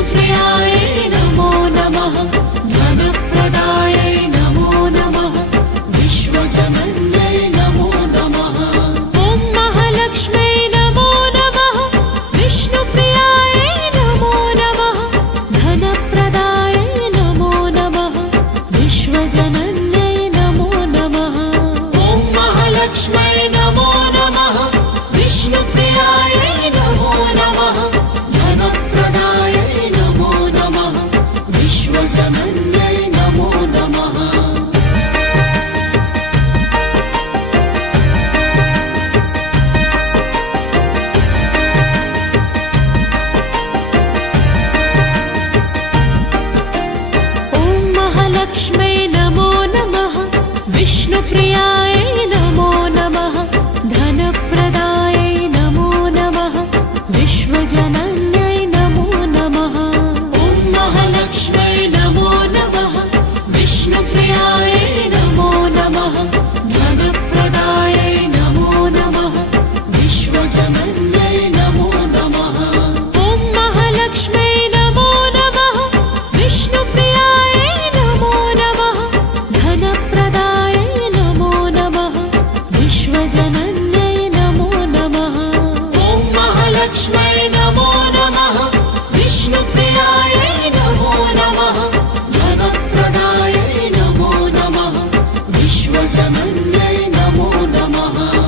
विष्णुप्रियायै नमो नमः धनप्रदायै नमो नमः विश्वजनन्यै नमो नमः ॐ महालक्ष्म्यै नमो नमः विष्णुप्रियायै नमो नमः धनप्रदायै नमो नमः विश्वजनन्यै नमो नमः ॐ महालक्ष्म्यै नमो नमः विष्णुप्रियायै नमो नमः धनप्रदायै नमो नमः विश्वजनन्यै नमो नमः ॐ महालक्ष्म्यै नमो नमः विष्णुप्रियायै नमो नमः धनप्रदायै नमो नमः विश्वजनन्यै नमो नमः ॐ महालक्ष्म्यै नमो नमः विष्णुप्रियायै नमो नमः धनप्रदायै नमो नमः विश्वजनन्यै नमो नमः ॐ महालक्ष्म्यै नमो नमः विष्णुप्रियायै नमो नमः धनप्रदायै नमो नमः विश्वजनन्यै नमो नमः ॐ महालक्ष्म्यै नमो नमः विष्णुप्रियायै नमो नमः धनप्रदायै नमो नमः विश्वजनन्यै नमो नमः